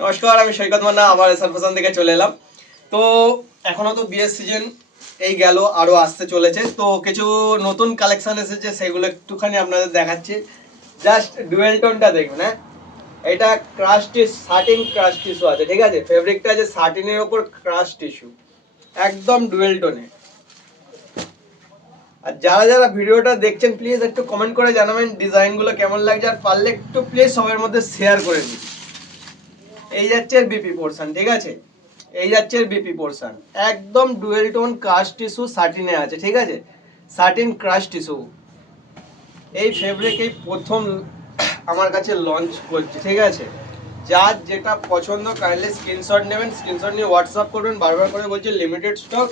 নমস্কার, আমি সৈকত মান্না আবার এসআর ফ্যাশন থেকে চলে এলাম। তো এখনো তো বিয়ের সিজন এই গেল, আরো আসতে চলেছে। তো কিছু নতুন কালেকশন এসেছে, সেগুলো একটুখানি আপনাদের দেখাচ্ছি। জাস্ট ডুয়েল টোনটা দেখবেন। হ্যাঁ, এটা crush tissue, satin crush tissue আছে, ঠিক আছে। ফেব্রিকটা আছে সাটিনের ওপর ক্রাশ টিস্যু, একদম ডুয়েল টোনে। আর যারা যারা ভিডিওটা দেখছেন প্লিজ একটু কমেন্ট করে জানাবেন ডিজাইনগুলো কেমন লাগছে, আর পারলে একটু প্লিজ সবার মধ্যে শেয়ার করে দিন। এই যাচ্ছে বিপি পোর্শন, ঠিক আছে। এই যাচ্ছে বিপি পোর্শন, একদম ডুয়েল টোন ক্রাশ টিস্যু সাটিনে আছে, ঠিক আছে। সাটিন ক্রাশ টিস্যু এই ফেব্রিক এই প্রথম আমার কাছে লঞ্চ করছে, ঠিক আছে। যার যেটা পছন্দ কাইন্ডলি স্ক্রিনশট নেবেন, স্ক্রিনশট নিয়ে হোয়াটসঅ্যাপ করবেন। বারবার করে বলছি লিমিটেড স্টক,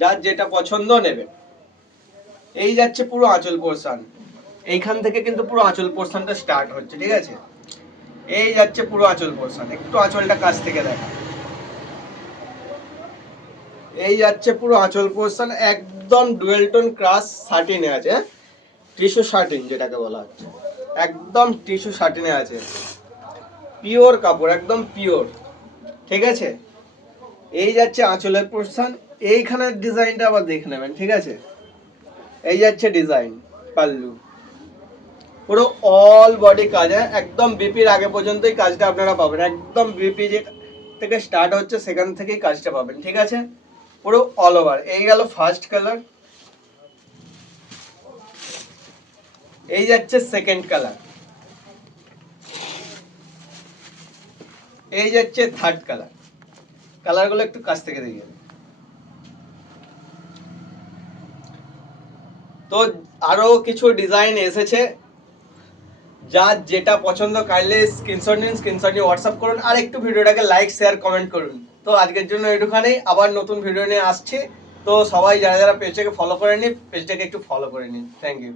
যার যেটা পছন্দ নেবেন। এই যাচ্ছে পুরো আঁচল পোর্শন, এইখান থেকে কিন্তু পুরো আঁচল পোর্শনটা স্টার্ট হচ্ছে, ঠিক আছে। এই যাচ্ছে পুরো আঁচল পোর্শন, একটু আঁচলটা কাছ থেকে দেখা। এই যাচ্ছে পুরো আঁচল পোর্শন, একদম ডুয়েল টোন ক্রাশ শার্টিনে আছে, টিস্যু শার্টিন যেটাকে বলা হচ্ছে, একদম টিস্যু শার্টিনে আছে, পিওর কাপড়, একদম পিওর, ঠিক আছে। এই যাচ্ছে আঁচলের পোর্শন, এইখানের ডিজাইনটা আবার দেখে নেবেন, ঠিক আছে। এই যাচ্ছে ডিজাইন, পাল্লু, পুরো অল বডি কাজ, একদম বিপির আগে পর্যন্তই কাজটা আপনারা পাবেন, একদম বিপি যে থেকে স্টার্ট হচ্ছে সেখান থেকেই কাজটা পাবেন, ঠিক আছে। পুরো অল ওভার। এই গেল ফার্স্ট কালার, এই যাচ্ছে সেকেন্ড কালার, এই যাচ্ছে থার্ড কালার। কালারগুলো একটু কাছ থেকে দেখে। তো আরো কিছু ডিজাইন এসেছে, যার যেটা পছন্দ কাইন্ডলি স্ক্রিনশট নিন, স্ক্রিনশট নিয়ে হোয়াটসঅ্যাপ করুন, আর একটু ভিডিওটাকে লাইক শেয়ার কমেন্ট করুন। তো আজকের জন্য এটুখানি, আবার নতুন ভিডিও নিয়ে আসছি। তো সবাই যারা যারা পেজটাকে ফলো করে নিন, পেজটাকে একটু ফলো করে নিন। Thank you.